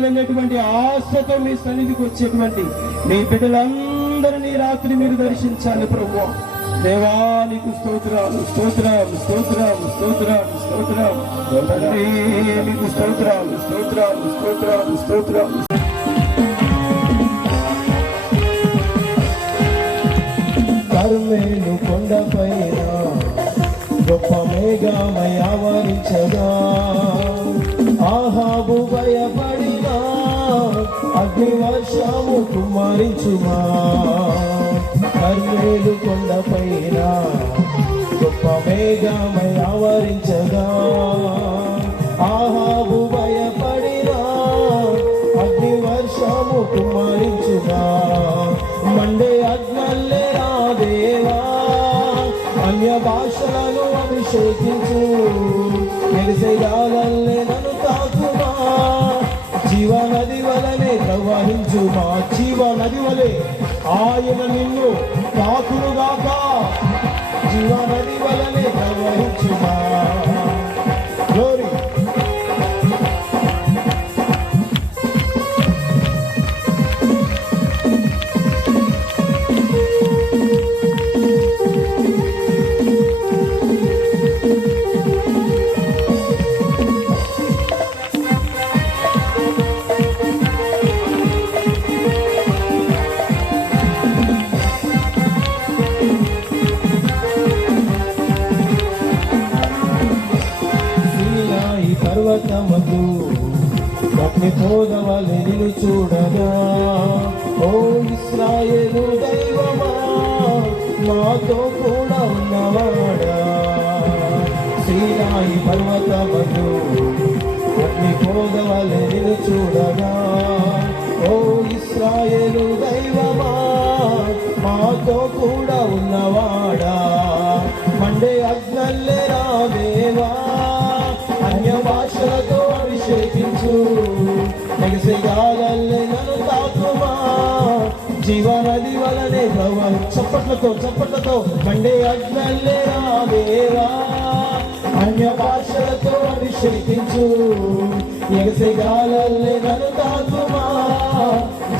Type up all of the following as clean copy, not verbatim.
చూడాలనేటువంటి ఆశతో మీ సన్నిధికి వచ్చేటువంటి మీ బిడ్డలందరినీ రాత్రి మీరు దర్శించాలి ప్రభువా. దేవా నీకు స్తోత్రాలు స్తోత్రాలు స్తోత్రాలు స్తోత్రాలు స్తోత్రాలు తండ్రి, నీకు స్తోత్రాలు స్తోత్రాలు స్తోత్రాలు స్తోత్రాలు. కర్మేలు కొండపైన గొప్ప మేఘమై ఆవరించగా ఆహాబు భయపడినా అగ్ని వర్షము కుమ్మరించుమా. కర్మేలు కొండపైన గొప్ప మేఘమై ఆవరించగా ఆహాబు భయపడినా అగ్ని వర్షము కుమ్మరించుగా. మండే అగ్నల్లే నా దేవా అన్య భాషలను అభిషేకించు. ఎగసేయాలల్లే నన్ను తాకుమా. జీవనది వలనే ప్రవహించుమా. జీవనది వలె ఆయన నిన్ను తాకునుగాక. జీవనది వలనే ప్రవహించుమా. గ్లోరీ. పర్వతమందు అగ్ని పోదవలె నిన్ను చూడగా, ఓ ఇశ్రాయేలు దైవమా మాతో కూడా ఉన్నవాడా. సీనాయి పర్వతమందు అగ్ని పోదవలె నిన్ను చూడగా, ఓ ఇశ్రాయేలు దైవమా మాతో కూడా ఉన్నవాడా. మండే అగ్నల్లే రా దేవా అన్య భాషలతో అభిషేకించు. ఎగసేయాలల్లే నన్ను తాకుమా. జీవనది వలనే చప్పట్లతో మండే అగ్నల్లే రా దేవా అన్య భాషలతో అభిషేకించు. ఎగసేయాలల్లే నన్ను తాకుమా.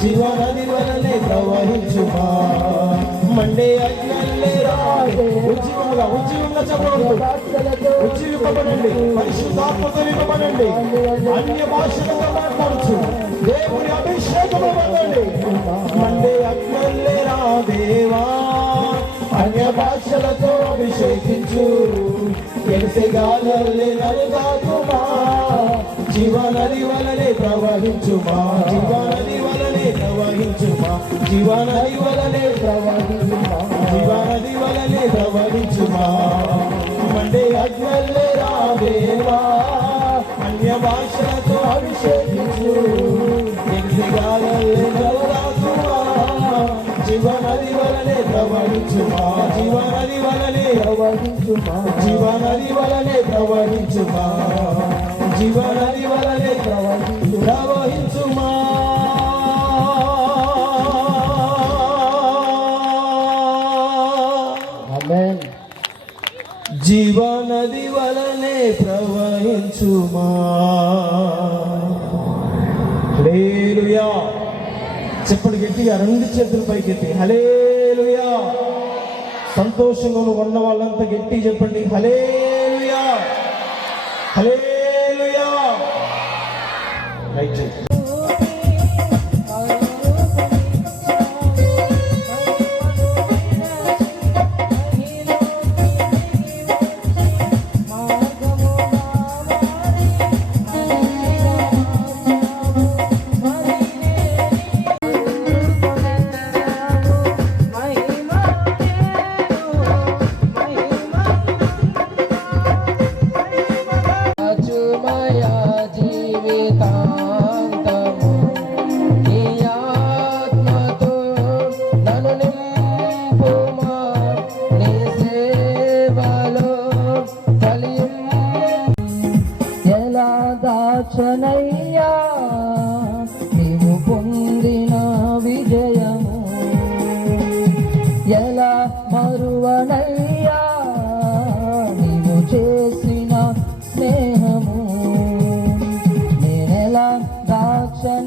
జీవనది వలనే ప్రవహించుమా. మండే అగ్నల్లే రా. ఉజ్జీవంగా చెప్పండి, ఉజ్జీవింపబడండి, పరిశుద్ధాత్మతో నింపబడండి. అన్య భాషలతో మాట్లాడచ్చు. దేవుని అభిషేకం పొందండి. మండే అగ్నల్లే రా దేవా అన్య భాషలతో అభిషేకించు. ఎగసేగాలల్లే నన్ను తాకుమా. జీవనది వలనే ప్రవహించుమా. జీవనది వలనే ప్రవహించుమా. జీవనది వలనే ప్రవహించుమా. జీవనది వలనే ప్రవహించుమా. మండే అగ్నల్లే రా దేవా అన్య భాషలతో అభిషేకించు. ఎగసేగాలల్లే నన్ను తాకుమా. జీవనది వలనే ప్రవహించుమా. జీవనది వలనే ప్రవహించుమా. జీవనది వలనే ప్రవహించుమా. జీవనది వలనే ప్రవహించుమా. ఆమేన్. జీవనది వలనే ప్రవహించుమా. హల్లెలూయా. చెప్పండి గట్టిగా, రెండు చేతులు పైకెత్తి హల్లెలూయా. సంతోషంగా ఉన్న వాళ్ళంతా గట్టి చెప్పండి హల్లెలూయా హల్లెలూయా. రైట్. దాచనయ్యా నీవు పొందిన విజయము ఎలా మరువనయ్యా నీవు చేసిన స్నేహము నేనెలా దాచ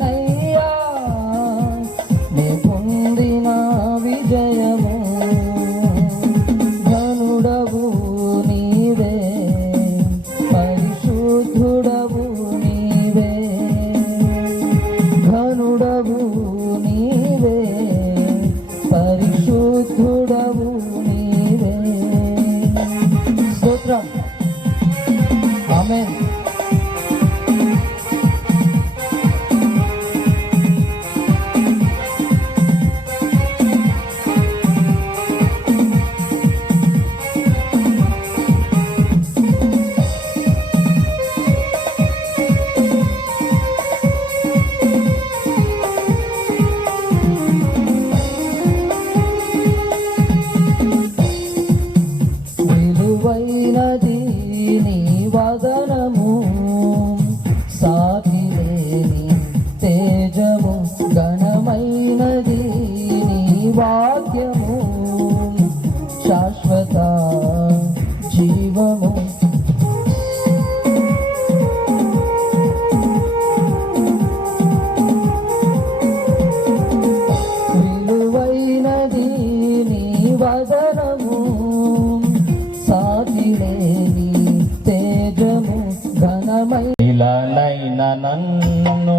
శిలనైన నన్ను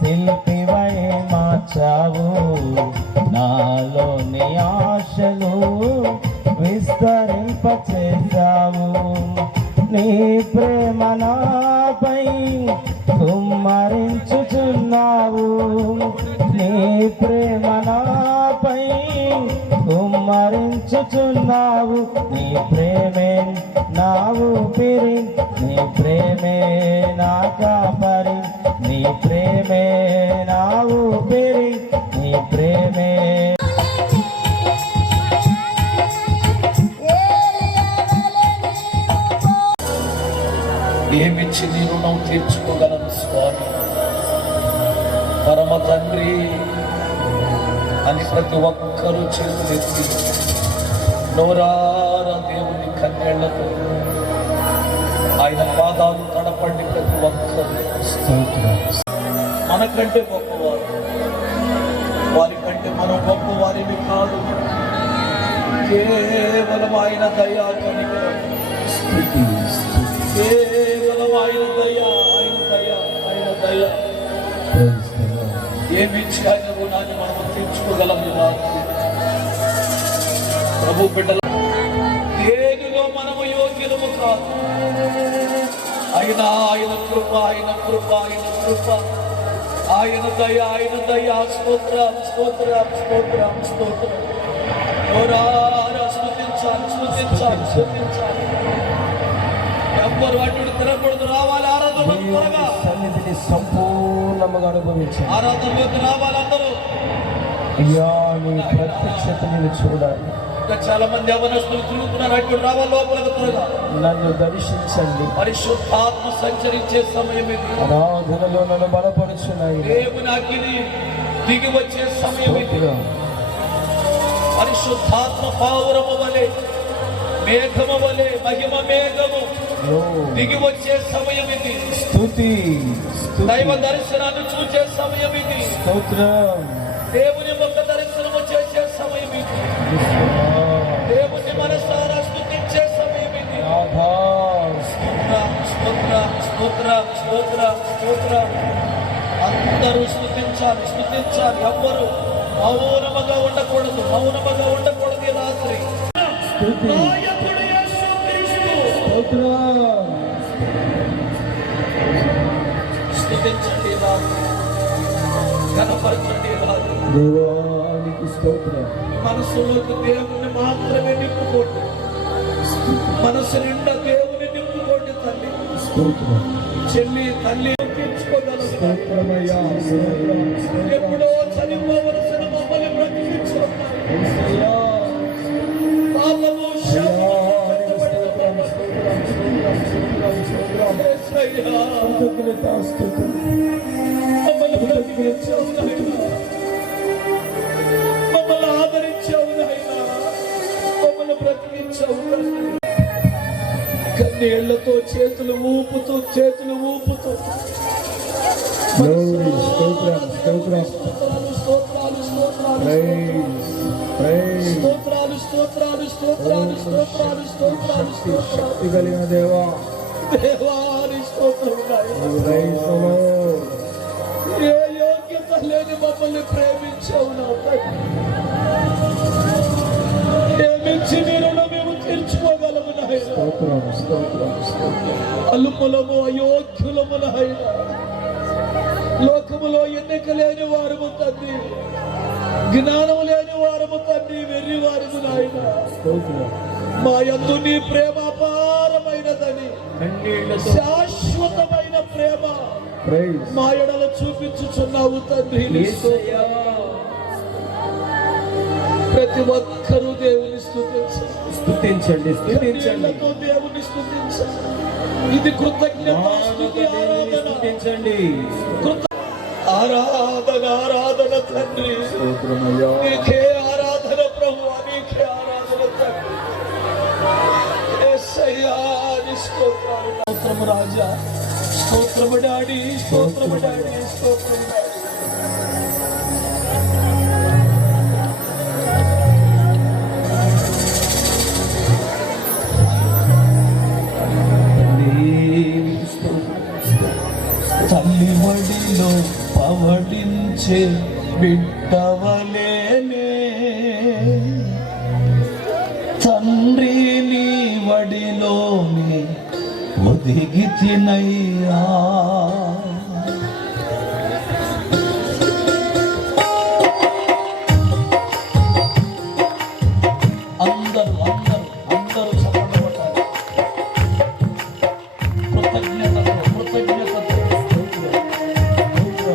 శిల్పివై మార్చావు, నాలోని ఆశలు విస్తరింపచేశావు. నీ ప్రేమ నాపై కుమ్మరించుచున్నావు, నీ ప్రేమ నాపై కుమ్మరించుచున్నావు. నీ ప్రేమే నా ఊపిరి, నీ ప్రేమే నా కాపరి, నీ ప్రేమే నా ఊపిరి, నీ ప్రేమే. ఏమిచ్చి నీ రుణం తీర్చుకోగలను స్వామి? పరమ తండ్రి అని ప్రతి ఒక్కరూ చేతులెత్తి నోరారా దేవుని కన్నీళ్లతో ఆయన పాదాలు తడపండి. ప్రతి ఒక్కరు మనకంటే గొప్పవారు, వారికంటే మనం గొప్పవారిని కాదు. కేవలం ఆయన దయా కనికరం, కేవలం ఆయన దయ, ఆయన దయ, ఆయన దయ. ఏమిచ్చి ఆయన రుణాన్ని మనం తీర్చుకోగలము? ప్రభు బిడ్డల దేనిలో మనము యోగ్యులము కాదు. అయినా ఆయన కృప, ఆయన కృప, ఆయన కృప, ఆయన దయ, ఆయన దయ. స్తోత్రం, స్తోత్రం, స్తోత్రం, స్తోత్రం. స్తుతించాలి, స్తుతించాలి, స్తుతించాలి. ఎవ్వరు అటు తిరగకూడదు. రావాలి ఆరాధన త్వరగా, సన్నిధిని సంపూర్ణంగా అనుభవించాలి. ఆరాధనలోకి రావాలి అందరూ. అయ్యా నీ ప్రత్యక్షతని చూడాలి. ఇంకా చాలా మంది యవనస్తులు తిరుగుతున్నారు. అటు రావాలి లోపలికి త్వరగా. నన్ను దర్శించండి. పరిశుద్ధాత్మ సంచరించే సమయం ఇది. ఆరాధనలో నన్ను బలపరుచున్నాయి. దేవుని అగ్ని దిగి వచ్చే సమయం ఇది. పరిశుద్ధాత్మ పావురము వలె, మేఘము వలె, మహిమ మేఘము దిగి వచ్చే సమయం ఇది. స్తుతి, దైవ దర్శనాన్ని చూసే సమయం ఇది. స్తోత్రం. దేవుని ముఖ దర్శనము చేసే సమయం ఇది. దేవుని మనసారా స్తుతించే సమయం ఇది. స్తోత్రం, స్తోత్రం, స్తోత్రం, స్తోత్రం. అందరూ స్తుతించాలి, స్తుతించాలి. ఎవ్వరు మౌనముగా ఉండకూడదు, మౌనముగా ఉండకూడదు. ఈ రాత్రి స్తుతించండి, కనపరచండి. దేవానికి స్తోత్రం. మనసులోకి దేవుని మాత్రమే నింపుకోండి. మనసు నిండా దేవుని నింపుకోండి. తల్లి స్తోత్రం. చెల్లి, తల్లి తీర్చుకోగలరు. స్తోత్రమయ్యా, స్తోత్రం. ఎప్పుడో చనిపోవలసిన మమ్మల్ని బ్రతికించారు. పాపము, శాపము, మమ్మల్ని బ్రతికించావు నాయనా, మమ్మల్ని ఆదరించావు నాయనా, మమ్మల్ని బ్రతికించావు. కన్నీళ్లతో చేతులు ఊపుతూ, చేతులు ఊపుతూ స్తోత్రం, స్తోత్రం. స్తోత్రాలు, స్తోత్రాలు, స్తోత్రాలు, స్తోత్రాలు, స్తోత్రాలు, స్తోత్రాలు, స్తోత్రాలు, శక్తి కలిగిన దేవా, దేవాని స్తోత్రం. ఏ యోగ్యత లేని మమ్మల్ని ప్రేమించావు నా తండ్రి. ప్రేమించి నీ రుణం మేము తీర్చుకోగలము నాయనా. అల్పులము, అయోగ్యులము నాయనా, లోకములో ఎన్నిక లేని వారము తండ్రి, జ్ఞానము లేని వారము తండ్రి, వెర్రి వారము నాయన. మా యందు నీ ప్రేమ అపారమైనదని, శాశ్వతమైన ప్రేమ మా ఎడల చూపించుచున్నావు తండ్రి. ప్రతి ఒక్కరూ దేవుని స్తుతించండి, స్తుతించండి. దేవుని స్తుతించండి. ఇది కృతజ్ఞతాస్తుతి ఆరాధన. ఆరాధన, ఆరాధన తండ్రి. నీకే ఆరాధన ప్రభువా, నీకే ఆరాధన తండ్రి. యేసయ్యా నీ స్తోత్రాలు. స్తోత్రము రాజా, స్తోత్రము డాడీ, స్తోత్రము డాడీ, స్తోత్రము డాడీ. తల్లి వడిలో పవళించే బిడ్డవలేనే తండ్రి నీ వడిలోని ఒదిగి తినయ్యా అందరూ అందరూ అందరూ చప్పట్లు కొట్టాలి. కృతజ్ఞతతో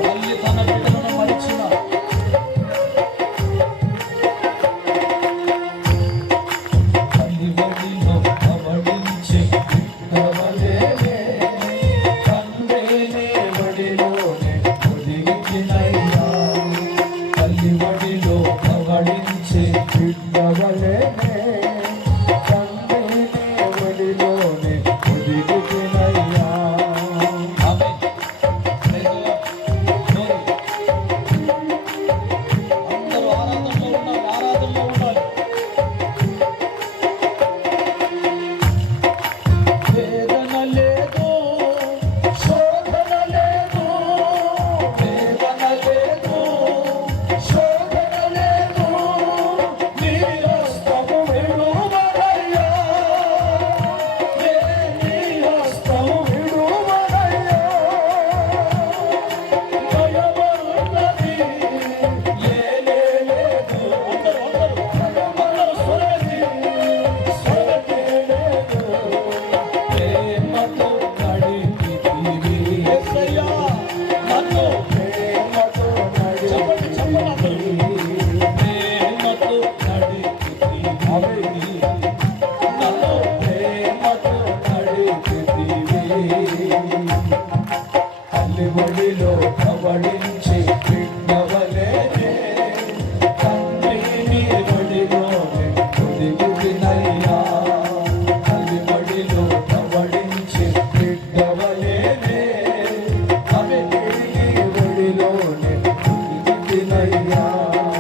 తల్లి తన బిడ్డలను మరిచిన తల్లి వడిలో పవళించే బిడ్డవలేనే తండ్రి నీ వడిలోనే ఒదిగి తినయ్యా తల్లి వడిలో పవళించే బిడ్డవలేనే ఒడిలో పవళించి బిడ్డవలేనే తండ్రి నీ ఒడిలోనే ఒదిగి తినయ్యా తల్లి ఒడిలో పవళించి బిడ్డవలేనే ఆమె నీ ఒడిలోనే ఒదిగి తినయ్యా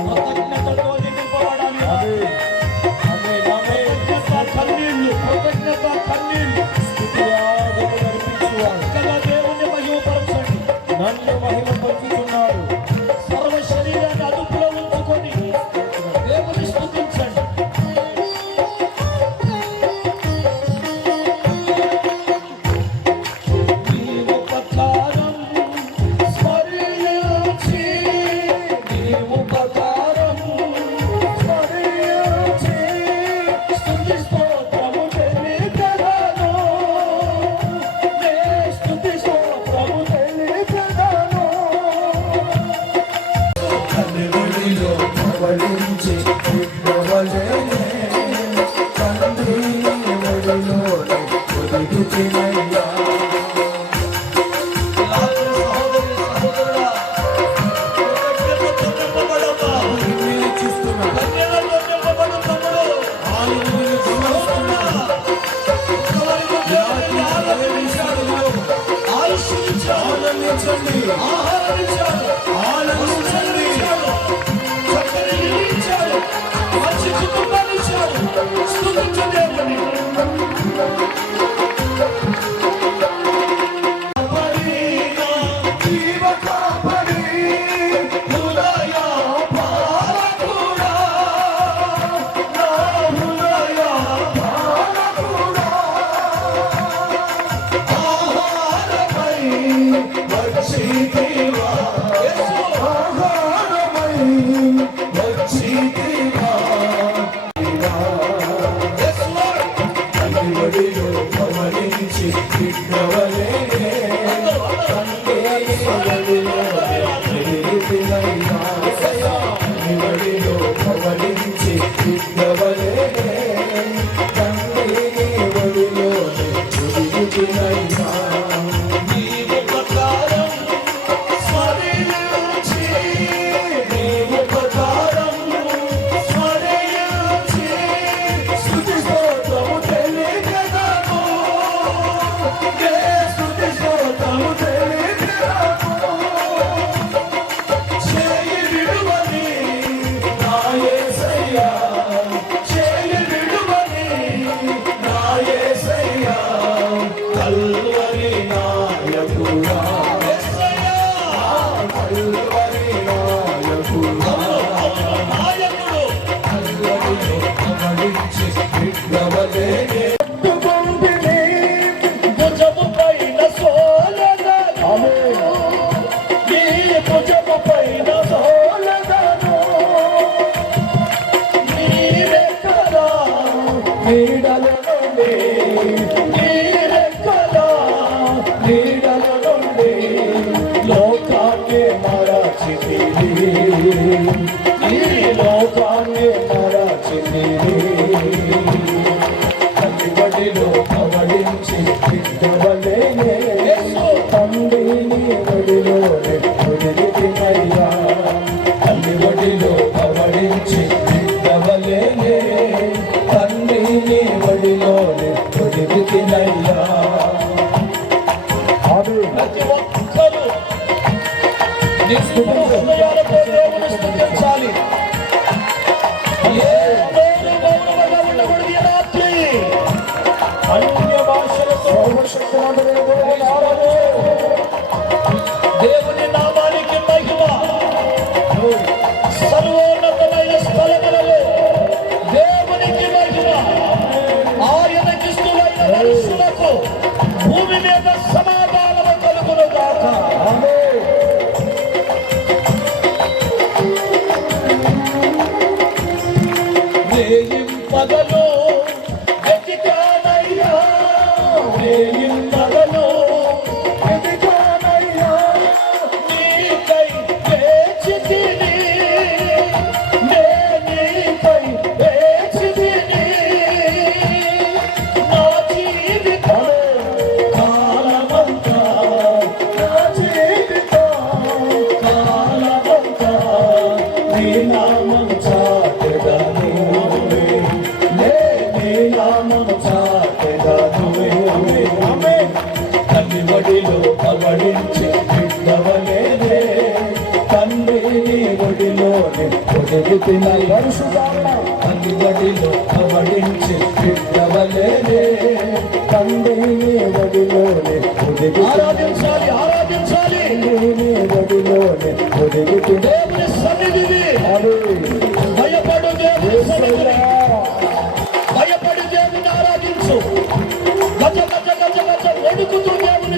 కృతజ్ఞతతో నింపబడాలి. ఆమేన్ ఆమేన్. కన్నీళ్ళు కృతజ్ఞత కన్నీళ్ళు స్తుతియాగము నడిపించువాడు దేవుని మహిమపరచండి. నన్ను మహిమపరుచుతున్నాడు. సర్వ శరీరాన్ని అదుపులో ఉంచుకొని దేవుని స్తుతించండి. నీవు ఉపకారం స్మరించి నీవు ఉపకారం స్మరించి స్తుతి స్తోత్రము చెల్లించెదను. నే స్తుతి స్తోత్రము చెల్లించెదను. తల్లి ఒడిలో పవళించి బిడ్డవలేనే తండ్రి నీ ఒడిలోనే ఒదిగి తినయ్యా. సహోదరి సహోదరుడా, కృతజ్ఞతతో నింపబడమ్మా. కన్యలతో నింపబడు తమ్ముడు. సహోదరుడా, ఇంతవరకు దేవుని ఆరాధించాడు. ఆయుష్నిచ్చాడు. ఆహారం ఇచ్చాడు. ఆనందించండి. చక్కని ఇల్లు ఇచ్చాడు. మంచి కుటుంబాన్ని ఇచ్చాడు. స్తుతించు దేవుని. జీవ కాపరి హృదయ పాలకుడా, నా హృదయ పాలకుడా, ఆహారమై వచ్చితివా, ఆహారమై వచ్చితివా. తల్లి ఒడిలో పవళించి బిడ్డవలేనే తండ్రి ఒడిలో ఒదిగి తినయ్యా. తల్లి ఒడిలో పవళించి బిడ్డవలేనే తండ్రి ఒడిలోనే ఒదిగి తినయ్యా. నీవు ఉపకారం స్మరించి నీవు ఉపకారం స్మరించి స్తుతి స్తోత్రము చెల్లించెదను. నే స్తుతి స్తోత్రము చెల్లించెదను. ప్రతి ఒక్కరూ నిండు హృదయాలతో దేవుని స్తుతించాలి. ఏ నోరు మౌనముగా ఉండకూడదు ఈ రాత్రి. అన్య భాషలతో దేవుని నామానికి మహిమ. సర్వోన్నతమైన స్థలములలో దేవునికి మహిమ. ఆయనకిష్టులైన మనుషులకు భూమి మీద సమాధానము కలుగును గాక. రేయింపగలు వెతికానయ్యా, రేయింపగలు వెతికానయ్యా, నీకై వేచితిని, నే నీకై వేచితిని. నా జీవిత కాలమంతా, నా జీవిత కాలమంతా నీ నామం చాటెదను, నీ నామం చాటెదను. తల్లి ఒడిలో కబడించి బిడ్డవలేదే, తండ్రి నీ ఒడిలోనే పొదిగితిన వరుసుదామ. తల్లి ఒడిలో కబడించి బిడ్డవలేదే, తండ్రి నీ ఒడిలోనే పొదిగితిన. ఆరాధించాలి, ఆరాధించాలి. నీ ఒడిలోనే పొదిగితిన. దేవుని సన్నిధిని భయపడు, దేవుని సన్నిధిని భయపడి దేవుని ఆరాధించు. గజ గజ గజ గజ వణుకుతూ దేవుని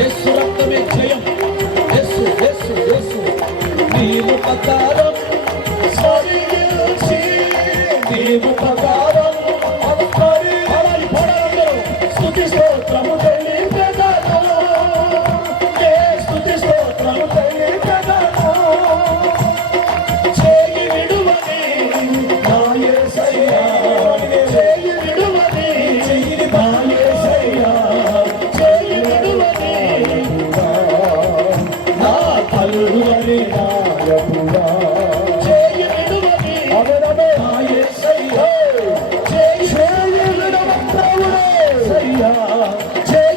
యేసు రక్తమే జయం. యేసు యేసు యేసు నీవు ప్రకారం స్మరించి, నీవు ప్రకారం పాడాలి, పాడాలందరూ. స్తుతి స్తోత్రము తెలిపెదను, ఏ స్తుతి స్తోత్రము తెలిపెదను. చేయి విడువని నా యేసయ్యా, చేయి విడువని నా యేసయ్యా, చేయి విడువని నా కల్వరి నాయకుడా, చేయి విడువని నా యేసయ్యా, చేయి విడువని ప్రభువే సయ్యా, చేయి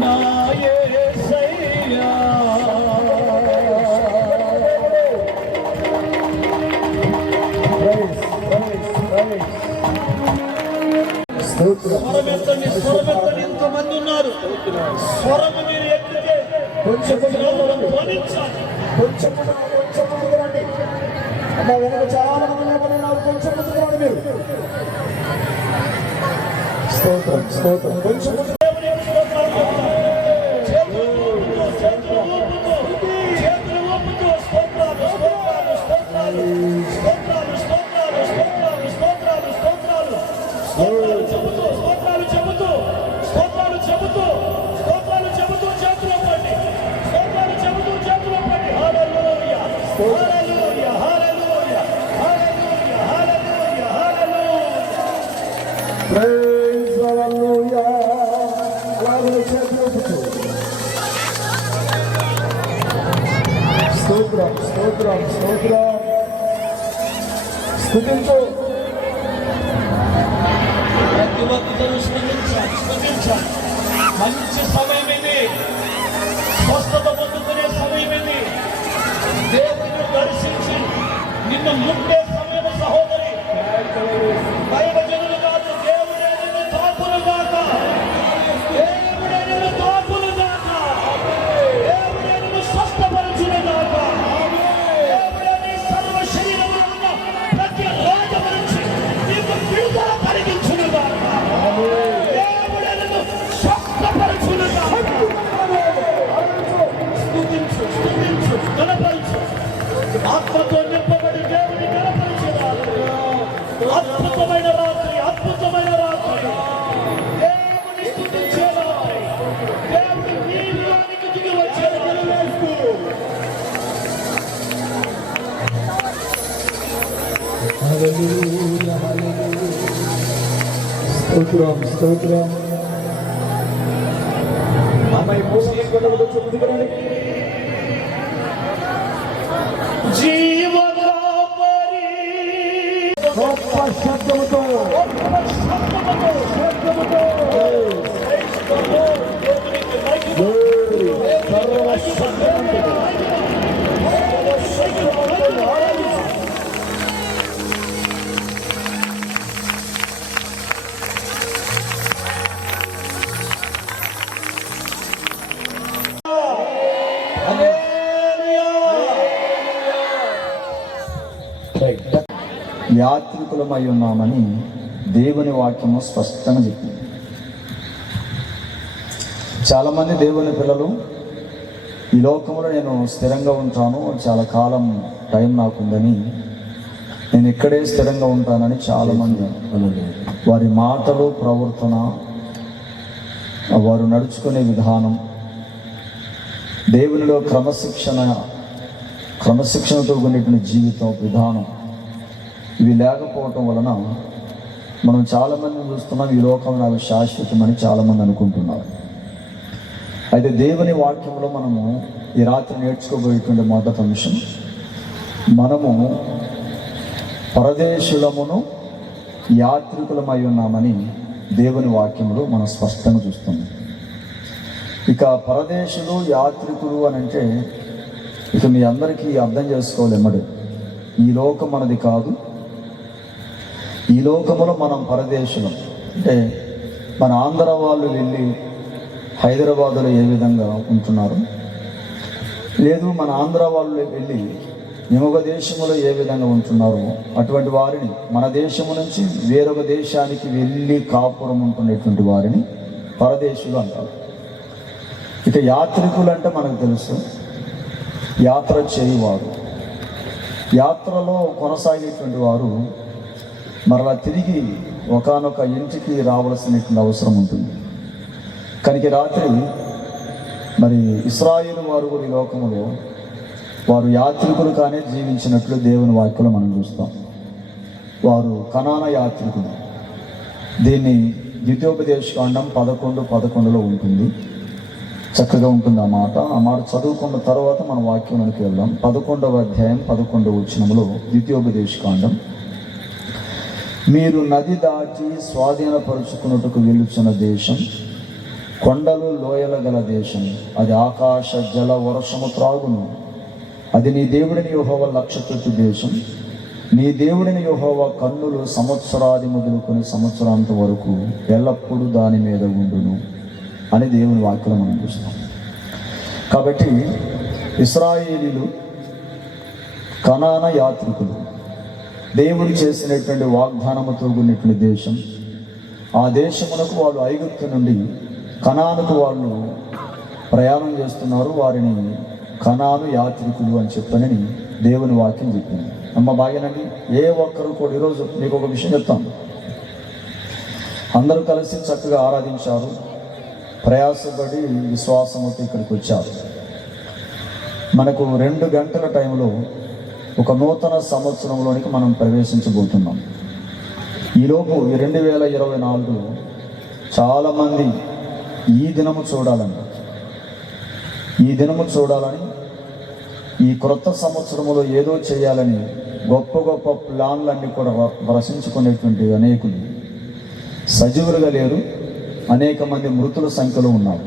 నా యేసయ్యా. స్వరమెత్తని ఎంతమంది ఉన్నారు. స్వరము మీరు ఎత్తితే కొంచెం ధ్వనించాలి. కొంచెం ముందుకు రండి అమ్మా, వెనక చాలా మంది నిలబడి ఉన్నారు. కొంచెం ముందుకు రండి మీరు. స్తోత్రం స్తోత్రం. కొంచెం ముందు ప్రైజ్ హల్లెలూయా. అలాగే చేతులు ఊపుతూ స్తోత్రం స్తోత్రం స్తోత్రం. స్తుతించు. ప్రతి ఒక్కరూ స్తుతించాలి. మంచి సమయం ఇది. స్వస్థత పొందుకునే సమయం ఇది. దేవుని దర్శించి నిన్ను ముట్టే సమయం సహోదరి. బయట జనులు కాదు, దేవుడే నిన్ను తాకులు గాక. దేవుడే నిన్ను తాకులు గాక. దేవుడే నిన్ను స్వస్థపరచును గాక. దేవుడే నీ సర్వ శరీరంలో ఉన్న ప్రతి రోగం నుంచి నీకు విడుదల కలిగించును గాక. దేవుడే నిన్ను స్వస్థపరచును గాక. స్తుతించు స్తుతించు గణపరచు. ఆత్మతో నింపబడి దేవుని గణపరిచేవారు. అద్భుతమైన రాత్రి, అద్భుతమైన రాత్రి. దేవుని స్తుతించే రాత్రి. దేవుని వీర్యానికి దిగి వచ్చే రాత్రి. హల్లెలూయా హల్లెలూయా. స్తోత్రం స్తోత్రం. అమ్మాయి మోసం కొంచెం ముందుకు రండి. జీవకాపరి గొప్ప శబ్దముతో యాత్రికులమై ఉన్నామని దేవుని వాక్యము స్పష్టంగా చెప్పింది. చాలామంది దేవుని పిల్లలు ఈ లోకంలో నేను స్థిరంగా ఉంటాను, చాలా కాలం టైం నాకుందని, నేను ఇక్కడే స్థిరంగా ఉంటానని చాలామంది వారి మాటలు, ప్రవర్తన, వారు నడుచుకునే విధానం, దేవునిలో క్రమశిక్షణతో కూడినటువంటి జీవితం విధానం, ఇవి లేకపోవటం వలన మనం చాలామంది చూస్తున్నాం ఈ లోకం నాకు శాశ్వతమని చాలామంది అనుకుంటున్నారు. అయితే దేవుని వాక్యంలో మనము ఈ రాత్రి నేర్చుకోబోయేటువంటి మొదటి అంశం, మనము పరదేశులమును యాత్రికులమై ఉన్నామని దేవుని వాక్యంలో మనం స్పష్టంగా చూస్తున్నాం. ఇక పరదేశులు, యాత్రికులు అని అంటే ఇక మీ అందరికీ అర్థం చేసుకోలేమడు. ఈ లోకం మనది కాదు, ఈ లోకములో మనం పరదేశులం. అంటే మన ఆంధ్ర వాళ్ళు వెళ్ళి హైదరాబాదులో ఏ విధంగా ఉంటున్నారు, లేదు మన ఆంధ్ర వాళ్ళు వెళ్ళి ఇంకొక దేశంలో ఏ విధంగా ఉంటున్నారో అటువంటి వారిని, మన దేశము నుంచి వేరొక దేశానికి వెళ్ళి కాపురం ఉంటున్నటువంటి వారిని పరదేశులు అంటారు. ఇక యాత్రికులు అంటే మనకు తెలుసు, యాత్ర చేయువారు. యాత్రలో కొనసాగేటువంటి వారు మరలా తిరిగి ఒకానొక ఇంటికి రావాల్సినటువంటి అవసరం ఉంటుంది. కనుక రాత్రి మరి ఇశ్రాయేలు వారు కూడా ఈ లోకంలో వారు యాత్రికులుగానే జీవించినట్లు దేవుని వాక్యంలో మనం చూస్తాం. వారు కనాన యాత్రికులు. దీన్ని ద్వితీయోపదేశకాండం 11:11 ఉంటుంది, చక్కగా ఉంటుంది ఆ మాట చదువుకున్న తర్వాత మన వాక్యంలోకి వెళ్దాం. 11వ అధ్యాయం 11వ వచనంలో ద్వితీయోపదేశకాండం, మీరు నది దాటి స్వాధీనపరుచుకున్నట్టుకు వెళ్ళుచున్న దేశం కొండలు లోయల గల దేశం, అది ఆకాశ జల వర్షము త్రాగును. అది నీ దేవుడిని యెహోవా లక్ష్యపెట్టు దేశం. నీ దేవుడిని యెహోవా కన్నులు సంవత్సరాది మొదలుకొని సంవత్సరాంత వరకు ఎల్లప్పుడూ దాని మీద ఉండును అని దేవుని వాక్యం మనం చూస్తాం. కాబట్టి ఇశ్రాయేలీలు కనాన యాత్రికులు, దేవుడు చేసినటువంటి వాగ్దానముతో కూడినటువంటి దేశం. ఆ దేశమునకు వాళ్ళు ఐగుప్తు నుండి కనానుకు వాళ్ళు ప్రయాణం చేస్తున్నారు. వారిని కనాను యాత్రికులు అని చెప్పని దేవుని వాక్యం చెప్పింది. అమ్మ బాగానండి, ఏ ఒక్కరు కూడా ఈరోజు మీకు ఒక విషయం చెప్తాను. అందరూ కలిసి చక్కగా ఆరాధించారు, ప్రయాసపడి విశ్వాసంతో ఇక్కడికి వచ్చారు. మనకు 2 గంటల టైంలో ఒక నూతన సంవత్సరంలోనికి మనం ప్రవేశించబోతున్నాం. ఈలోపు 2024 చాలామంది ఈ దినము చూడాలని ఈ క్రొత్త సంవత్సరంలో ఏదో చేయాలని గొప్ప గొప్ప ప్లాన్లన్నీ కూడా రచించుకునేటువంటి అనేకులు సజీవులుగా లేరు. అనేక మంది మృతుల సంఖ్యలో ఉన్నారు.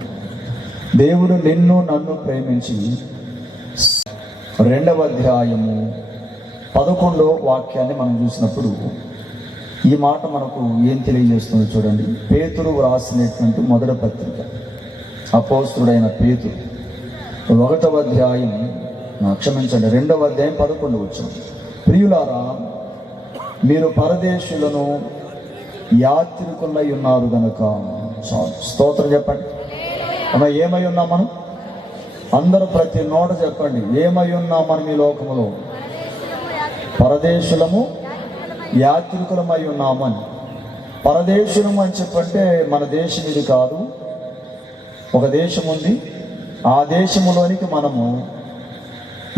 దేవుడు నిన్ను నన్ను ప్రేమించి 2వ అధ్యాయము 11వ వాక్యాన్ని మనం చూసినప్పుడు ఈ మాట మనకు ఏం తెలియజేస్తుందో చూడండి. పేతురు వ్రాసినటువంటి మొదటి పత్రిక, అపోస్తుడైన పేతురు 1వ అధ్యాయం, క్షమించండి 2వ అధ్యాయం 11 వచనం. ప్రియులారా, మీరు పరదేశులను యాత్రికులై ఉన్నారు గనక. స్తోత్రం చెప్పండి. అమ్మ, ఏమై ఉన్నాం మనం? అందరూ ప్రతి నోట చెప్పండి, ఏమై ఉన్నాం మనం ఈ లోకములో? పరదేశులము యాత్రికులమై ఉన్నామని. పరదేశులము అని చెప్పంటే మన దేశం ఇది కాదు, ఒక దేశం ఉంది. ఆ దేశములోనికి మనము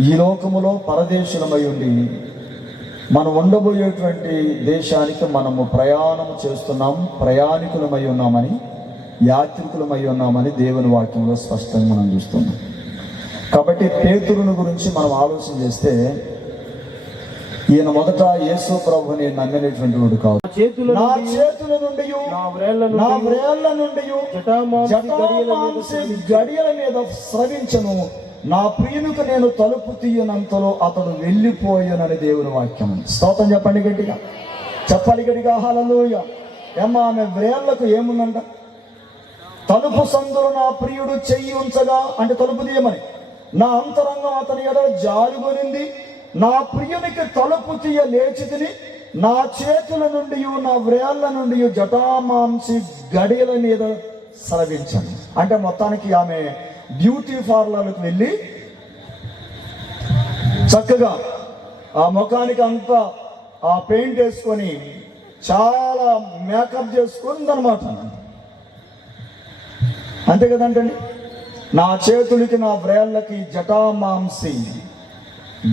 ఈ లోకములో పరదేశులమై ఉండి మనం ఉండబోయేటువంటి దేశానికి మనము ప్రయాణం చేస్తున్నాం, ప్రయాణికులమై ఉన్నామని, యాత్రికులమై ఉన్నామని దేవుని వాక్యంలో స్పష్టంగా మనం చూస్తున్నాం. కాబట్టి పేతురుని గురించి మనం ఆలోచన చేస్తే, ఈయన మొదట యేసు ప్రభుని నమ్మినటువంటి వాడు కాదు. నా చేతుల నుండి నా వ్రేళ్ల నుండి జటామాంసి గడియల మీద స్రవించను, నా ప్రియునికి నేను తలుపు తీయనంతలో అతడు వెళ్ళిపోయానని దేవుని వాక్యం. స్తోత్రం చెప్పండి గట్టిగా, చెప్పాలి గట్టిగా. హల్లెలూయా. ఏమ్మా, ఆమె వ్రేళ్లకు ఏముందంట? తలుపు సందులో నా ప్రియుడు చెయ్యి ఉంచగా, అంటే తలుపు తీయమని, నా అంతరంగం అతని ఎడల జారుగొనింది, నా ప్రియునికి తలుపు తీయ లేచితిని, నా చేతుల నుండి నా వ్రేళ్ల నుండి జటామాంసి గడియల మీద స్రవించాను. అంటే మొత్తానికి ఆమె బ్యూటీ పార్లర్లకు వెళ్ళి చక్కగా ఆ ముఖానికి అంతా ఆ పెయింట్ వేసుకొని చాలా మేకప్ చేసుకుంది అనమాట. అంతే కదండి. నా చేతులకి నా వ్రేళ్ళకి జటామాంసి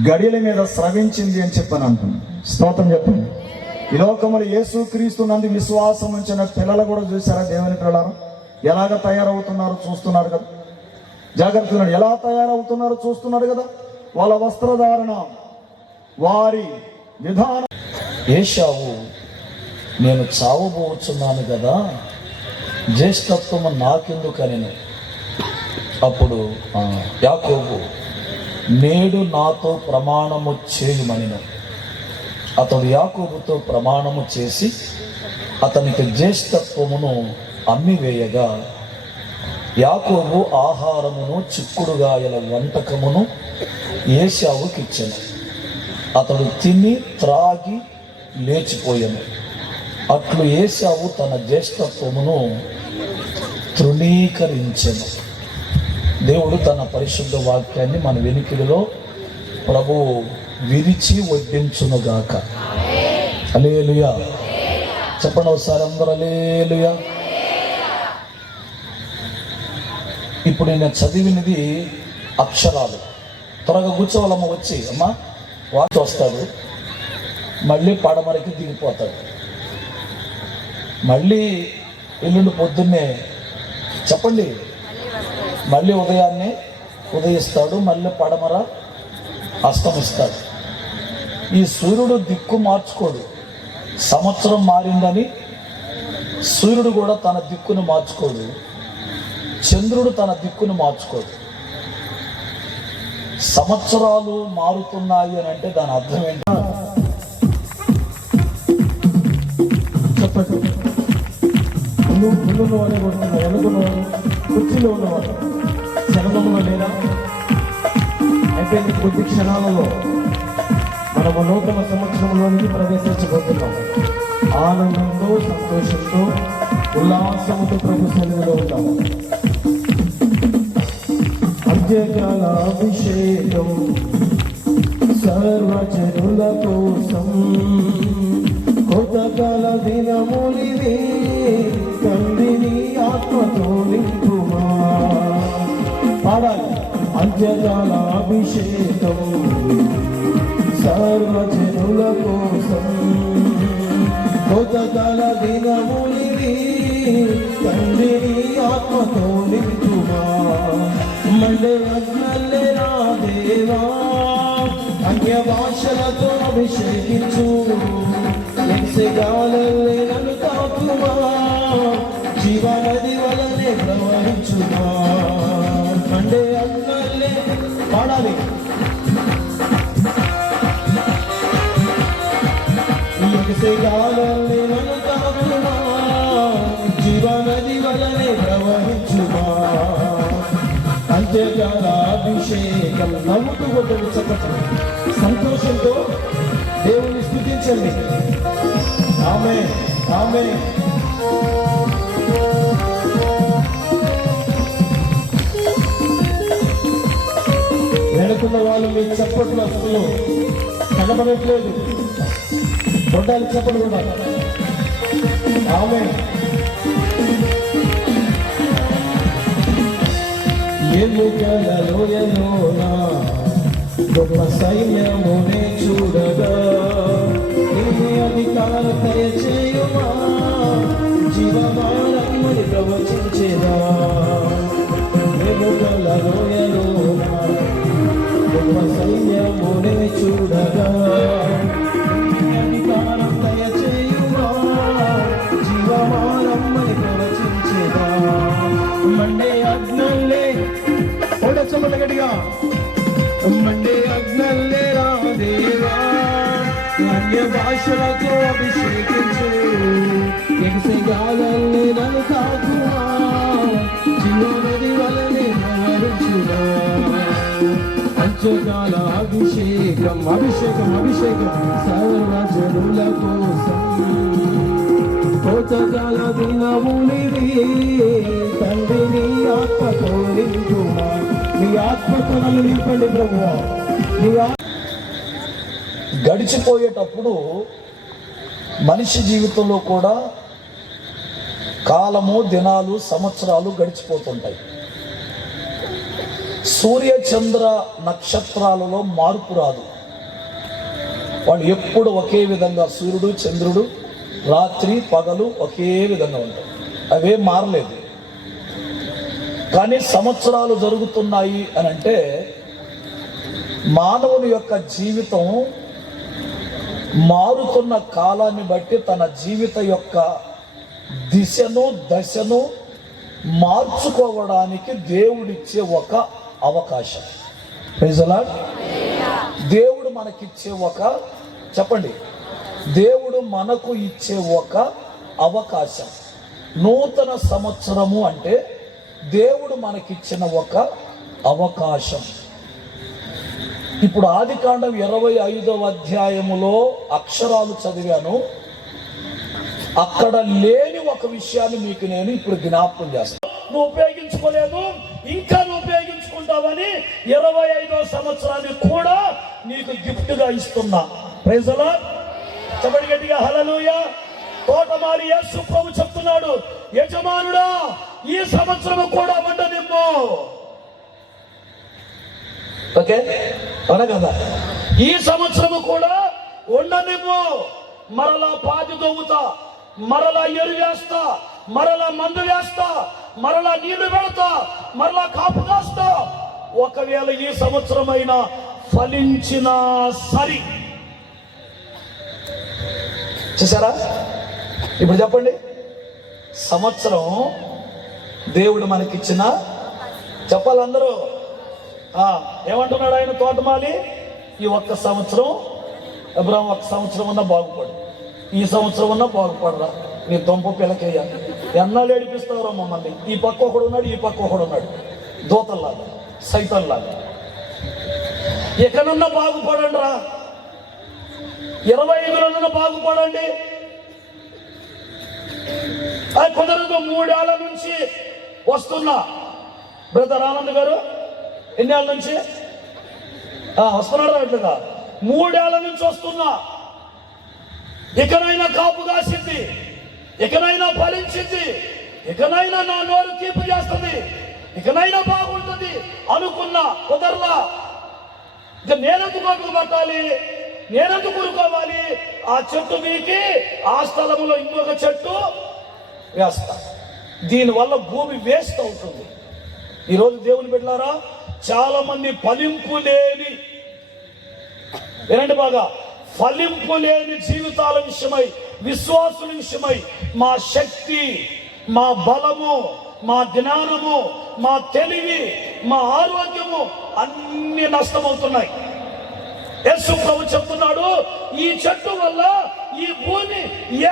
గడియల మీద స్రవించింది అని చెప్పని అంటున్నాను. స్తోత్రం చెప్పండి. ఈ లోకములు యేసుక్రీస్తు నందు విశ్వాసం ఉంచిన పిల్లలు కూడా చూసారా? దేవుని పిల్లలు ఎలాగ తయారవుతున్నారు చూస్తున్నారు కదా. జాగ్రత్తగా ఎలా తయారవుతున్నారో చూస్తున్నారు కదా. వాళ్ళ వస్త్రధారణ, వారి విధానం. ఏశావు, నేను చావబోచున్నాను కదా, జ్యేష్ఠత్వము నాకెందుకని. అప్పుడు యాకోబు, నేడు నాతో ప్రమాణము చేయమనిను. అతడు యాకోబుతో ప్రమాణము చేసి అతనికి జ్యేష్ఠత్వమును అమ్మివేయగా, యాకోబు ఆహారమును చిక్కుడుగాయల వంటకమును ఏశావుకిచ్చెను. అతడు తిని త్రాగి లేచిపోయాను. అట్లు ఏశావు తన జ్యేష్ఠత్వమును తృణీకరించెను. దేవుడు తన పరిశుద్ధ వాక్యాన్ని మన వెనుకలో ప్రభు విరిచి వడ్డించునుగాక. హల్లెలూయా. చెప్పండి ఒకసారి అందరూ హల్లెలూయా. ఇప్పుడు నేను చదివినది అక్షరాలు. త్వరగా కూర్చోవాలమ్మ. వచ్చి అమ్మ వాటి వస్తాడు, మళ్ళీ పడమరకి దిగిపోతాడు, మళ్ళీ ఎల్లుండి పొద్దున్నే చెప్పండి మళ్ళీ ఉదయాన్నే ఉదయిస్తాడు, మళ్ళీ పడమర అస్తమిస్తాడు. ఈ సూర్యుడు దిక్కు మార్చుకోడు. సంవత్సరం మారిందని సూర్యుడు కూడా తన దిక్కును మార్చుకోడు. చంద్రుడు తన దిక్కును మార్చుకోదు. సంవత్సరాలు మారుతున్నాయి అని అంటే దాని అర్థం ఏంటి? చెప్పండి. ముందు వాడే కొడుతున్నా, వెనుకున్నవాడు, కుర్చీలో ఉన్నవాడు చలనంలో లేదా? అయితే ఈ కొద్ది క్షణాలలో మనము నూతన సంవత్సరంలోనికి ప్రవేశించబోతున్నాం. ఆనందంతో, సంతోషంతో, ఉల్లాసంతో ప్రభు సన్నిధిలో ఉంటాము. అంత్యకాల అభిషేకం సర్వజనుల కోసం, కొత్తకాల దినములివి, తండ్రిని ఆత్మతో నింపుమా. పాడాలి. అంత్యకాల అభిషేకం సర్వజనుల కోసం, కొత్తకాల దినములివి, తండ్రిని ఆత్మతో నింపుమా. మండే అగ్నల్లే నా దేవా, అన్య భాషలతో అభిషేకించు, గాలల్లే నన్ను తాకుమా, జీవనది వలనే ప్రవహించుమా. మండే అగ్నల్లే పాడాలి. గాలల్లే నన్ను తాకుమా, జీవనది వలనే ప్రవహించుమా. అంత్యకాల అభిషేకం. నవ్వుతూ కొట్టండి, చెప్పండి. సంతోషంతో దేవుని స్తుతించండి. ఆమేన్, ఆమేన్. వెనుకున్న వాళ్ళు మీ చప్పట్లు అసలు కనబడట్లేదు. కొట్టాలి చప్పట్లు కూడా. ఆమేన్. ఎన్నికల లోయలోన గొప్ప సైన్యమునే చూడగా, నీ అధికార దయచేయుమా, జీవమానమ్మని ప్రవచించేదా. ఎన్నికల లోయలోన గొప్ప సైన్యమునే చూడగా, నీ అధికారం దయచేయుమా, జీవమానమ్మని ప్రవచించేదా. మండే అగ్నల్లే ఓడచ్చమల గట్టిగా. మండే అగ్నల్లే రా దేవా, అన్య భాషలతో అభిషేకించు, ఎగసగాలల్లే నన్ను తాకుమా, జీవనది వలనే ప్రవహించుమా. అంత్యకాల అభిషేకం, అభిషేకం, అభిషేకం సర్వజనుల కోసం, కొత్తకాల దినములివి, తండ్రిని ఆత్మతో నింపుమా. మీ ఆత్మతో నన్ను నింపండి ప్రభువా. గడిచిపోయేటప్పుడు మనిషి జీవితంలో కూడా కాలము, దినాలు, సంవత్సరాలు గడిచిపోతుంటాయి. సూర్య చంద్ర నక్షత్రాలలో మార్పు రాదు. వాళ్ళు ఎప్పుడు ఒకే విధంగా, సూర్యుడు చంద్రుడు రాత్రి పగలు ఒకే విధంగా ఉంటాయి. అవే మారలేదు. కానీ సంవత్సరాలు జరుగుతున్నాయి అని అంటే మానవుని యొక్క జీవితం మారుతున్న కాలాన్ని బట్టి తన జీవిత యొక్క దిశను, దశను మార్చుకోవడానికి దేవుడిచ్చే ఒక అవకాశం. Praise the lord. దేవుడు మనకిచ్చే ఒక, చెప్పండి, దేవుడు మనకు ఇచ్చే ఒక అవకాశం. నూతన సంవత్సరము అంటే దేవుడు మనకిచ్చిన ఒక అవకాశం. ఇప్పుడు ఆదికాండం 25వ అధ్యాయములో అక్షరాలు చదివాను. అక్కడ లేని ఒక విషయాన్ని మీకు నేను ఇప్పుడు జ్ఞాపకం చేస్తాను. నువ్వు ఉపయోగించుకోలేదు, ఇంకా నువ్వు ఉపయోగించుకుంటావని 25వ సంవత్సరాన్ని కూడా నీకు గిఫ్ట్ గా ఇస్తున్నా. Praise the lord. చెప్పండి గట్టిగా హల్లెలూయా. తోటమాలి యేసు ప్రభు చెప్తున్నాడు, యజమానుడా ఈ సంవత్సరం కూడా ఉండనిమ్ము. ఓకే, అవునా కదా? ఈ సంవత్సరం కూడా ఉండనిమ్ము. మరలా పాతి దొంగుతా, మరలా ఎరు వేస్తా, మరలా మందు వేస్తా, మరలా నీళ్లు పెడతా, మరలా కాపు కాస్తా. ఒకవేళ ఈ సంవత్సరమైనా ఫలించినా సరి. చూసారా? ఇప్పుడు చెప్పండి, సంవత్సరం దేవుడు మనకిచ్చిన చెప్పాలి అందరూ. ఏమంటున్నాడు ఆయన తోటమాలి? ఈ ఒక్క సంవత్సరం అబ్రాహం, ఒక్క సంవత్సరం ఉన్నా బాగుపడు, ఈ సంవత్సరం ఉన్నా బాగుపడరా, నీ దొంప పిల్లకేయ. ఎన్నాళ్ళు ఏడిపిస్తావురా మమ్మల్ని? ఈ పక్క ఒకడు ఉన్నాడు, ఈ పక్క ఒకడు ఉన్నాడు, దోతల్లాగా సైతంలాగా. ఎక్కడన్నా బాగుపడండి రా, 25లోనన్నా బాగుపడండి. కుదరదు. 3 ఏళ్ల నుంచి వస్తున్నా బ్రదర్ ఆనంద్ గారు, ఎన్ని ఏళ్ళ నుంచి వస్తున్నాడు? అట్లుగా 3 ఏళ్ల నుంచి వస్తున్నా. ఇకనైనా కాపు కాసింది, ఇకనైనా ఫలించింది, ఇకనైనా నా నోరు తీపి చేస్తుంది, ఇకనైనా బాగుంటుంది అనుకున్నా. కుదరలా. ఇక నేనెందుకు గొప్పలు పట్టాలి, నేనెందుకు కూరుకోవాలి? ఆ చెట్టు మీకి ఆ స్థలంలో ఇంకొక చెట్టు వేస్తా. దీనివల్ల భూమి వేస్ట్ అవుతుంది. ఈరోజు దేవుని బిడ్డలారా, చాలా మంది ఫలింపు లేని, వినండి బాగా, ఫలింపు లేని జీవితాల విషయమై, విశ్వాసుల విషయమై మా శక్తి, మా బలము, మా జ్ఞానము, మా తెలివి, మా ఆరోగ్యము అన్ని నష్టమవుతున్నాయి. యేసు ప్రభు చెప్తున్నాడు, ఈ చెట్టు వల్ల ఈ భూమి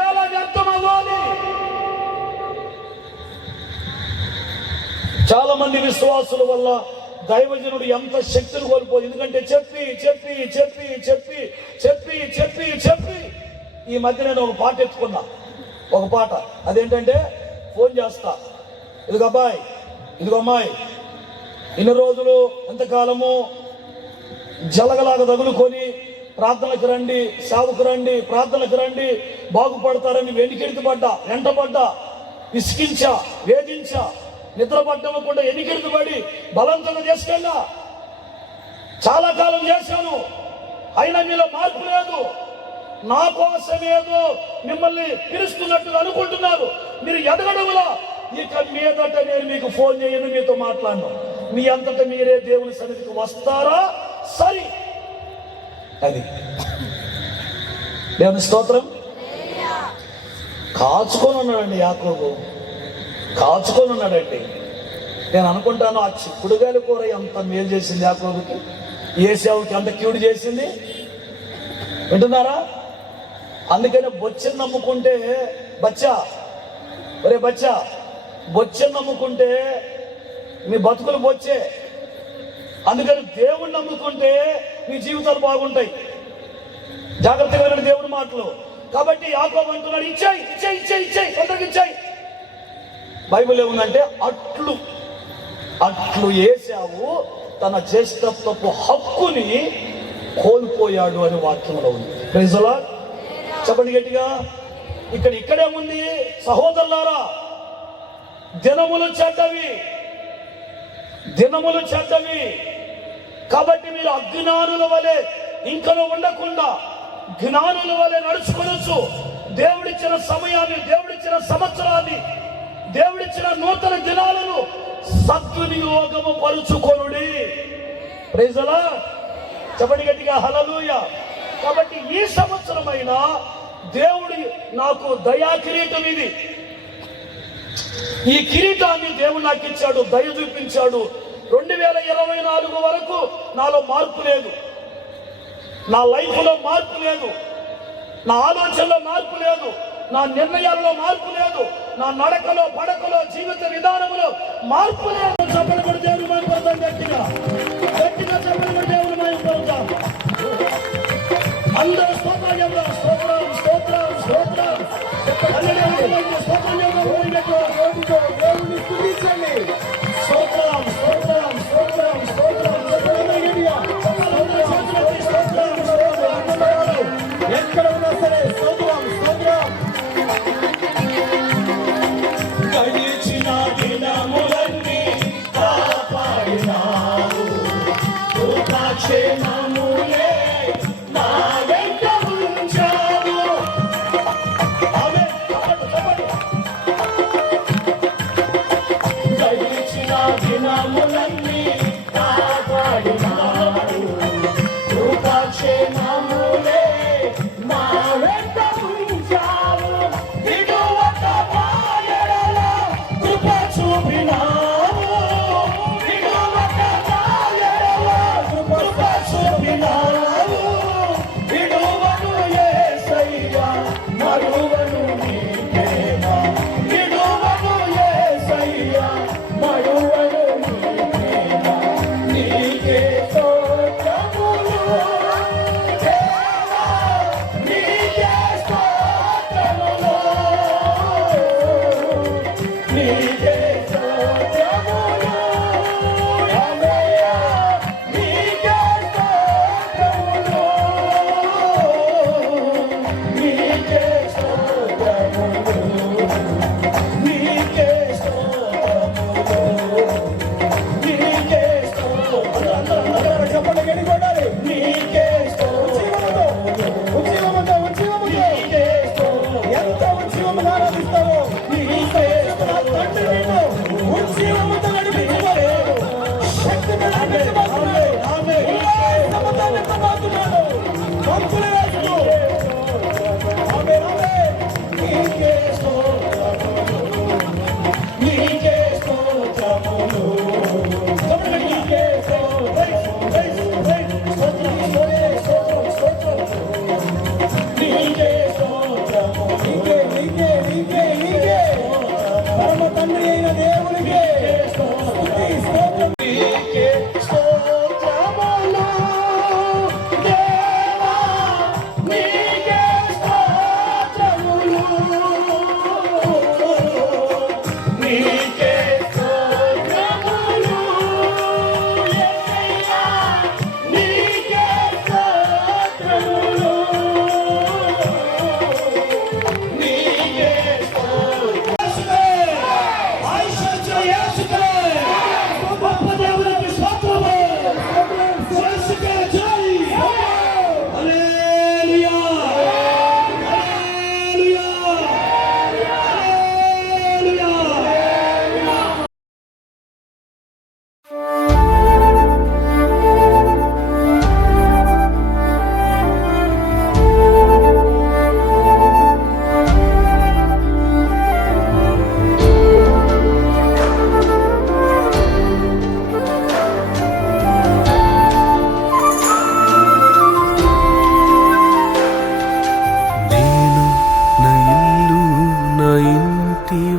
ఎలా వ్యర్థమవ్వాలి? చాలా మంది విశ్వాసుల వల్ల దైవజనుడు ఎంత శక్తిని కోల్పోయి, ఎందుకంటే చెప్పి చెప్పి చెప్పి చెప్పి చెప్పి చెప్పి చెప్పి ఈ మధ్య నేను ఒక పాట ఎత్తుకున్నా. ఒక పాట అదేంటంటే, ఫోన్ చేస్తా, ఇదిగో అబ్బాయి, ఇదిగో అమ్మాయి, ఇన్ని రోజులు ఎంతకాలము జలగలాగా తగులుకొని ప్రార్థనకు రండి, సేవకు రండి, ప్రార్థనకు రండి, బాగుపడతారని వెనుకెడుతు పడ్డా, వెంటబడ్డా, విసిగించా, వేధించా, నిద్రపడ్డమకుండా ఎనికెడుతు పడి బలంతంగా చేసుకెళ్ళా. చాలా కాలం చేశాను, అయినా మీలో మార్పు లేదు. నా కోసమేదో మిమ్మల్ని పిలుస్తున్నట్టుగా అనుకుంటున్నారు. మీరు ఎదగడంలా. ఇక మీదట నేను మీకు ఫోన్ చేయను, మీతో మాట్లాడను. మీ అంతటా మీరే దేవుని సన్నిధికి వస్తారా? సరి. అది దేవుని స్తోత్రం. కాచుకొని ఉన్నాడండి యాకోబు, కాచుకొని ఉన్నాడండి. నేను అనుకుంటాను, ఆ చిక్కుడుగాయల కూర ఎంత మేలు చేసింది యాకోబుకి, ఏశావుకి ఎంత కీడు చేసింది. వింటున్నారా? అందుకని బొచ్చెను నమ్ముకుంటే బచ్చా, ఒరే బచ్చా, బొచ్చెను నమ్ముకుంటే మీ బతుకులు బొచ్చే. అందుకని దేవుణ్ణి నమ్ముకుంటే మీ జీవితాలు బాగుంటాయి. జాగ్రత్తగా వినండి దేవుడి మాటలు. కాబట్టి యాకోబు అంటున్నాడు, ఇచ్చాయి ఇచ్చాయి ఇచ్చాయి ఇచ్చాయి, తొందరగా ఇచ్చాయి. బైబిల్ ఏముందంటే, అట్లు ఏశావు తన జ్యేష్ఠత్వపు హక్కుని కోల్పోయాడు అని వాక్యంలో ఉంది. Praise the lord. చెప్పండి గట్టిగా. ఇక్కడేముంది సహోదరులారా? దినములు చెడ్డవి, దినములు చెడ్డవి. కాబట్టి మీరు అజ్ఞానుల వలె ఇంకను ఉండకుండా జ్ఞానుల వలె నడుచుకోవచ్చు. దేవుడిచ్చిన సమయాన్ని, దేవుడిచ్చిన సంవత్సరాన్ని, దేవుడిచ్చిన నూతన దినాలను సద్వినియోగము పరుచుకొనుడి. Praise the lord. చెప్పండి గట్టిగా హల్లెలూయా. కాబట్టి ఈ సంవత్సరమైనా దేవుడి నాకు దయా కిరీటం ఇది. ఈ కిరీటాన్ని దేవుడు నాకు ఇచ్చాడు, దయ చూపించాడు. 2024 వరకు నాలో మార్పు లేదు, నా లైఫ్లో మార్పు లేదు, నా ఆలోచనలో మార్పు లేదు, నా నిర్ణయాల్లో మార్పు లేదు, నా నడకలో పడకలో జీవిత విధానంలో మార్పు లేదు. చెప్పలు కూడా దేవుడు మాయపడతాం, గట్టిగా గట్టిగా చెప్పలు కూడా దేవుడు మాయపడతాం. అందరూ స్తోత్రం చెప్తాం. స్తోత్రం స్తోత్రం స్తోత్రం దేవుడిని స్తుతించండి. స్తోత్రం స్తోత్రం స్తోత్రం స్తోత్రం ఎక్కడ ఉన్నా సరే స్తోత్రం స్తోత్రం. గడిచిన దినములన్నీ కాపాడినావు, కృపాక్షేమములే నా వెంట ఉంచావు. గడిచిన దినములన్నీ కాపాడినావు, కృపాక్షేమములే నా వెంట ఉంచావు. విడువక మాయడలో కృప చూపిన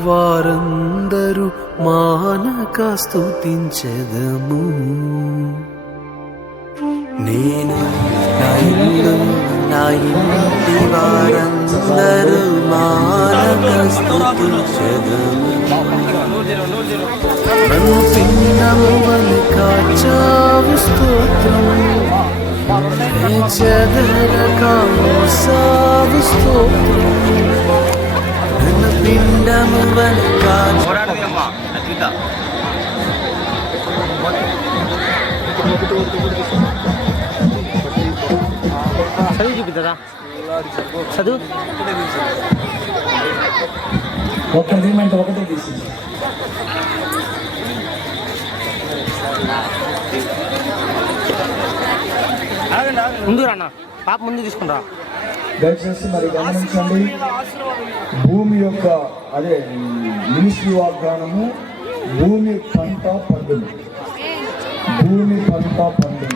వారందరూ మానక స్తుతించెదము. నేను నా ఇల్లు నా ఇంటి వారందరూ మానక స్తుతించెదము. నన్ను పిండము వలె కాచావు స్తోత్రం, చెదరక మోసావు స్తోత్రం. నన్ను పిండము వలె చదువు చూపిద్దా చదువు ఒకటి తీయమంటే ఒకటే తీసి ముందు రాన్న పాప ముందు తీసుకుంటా. దయచేసి మరి గమనించండి, భూమి యొక్క అదే మినిస్ట్రీ వాగ్దానము, భూమి పంట పండును, భూమి పంట పండును.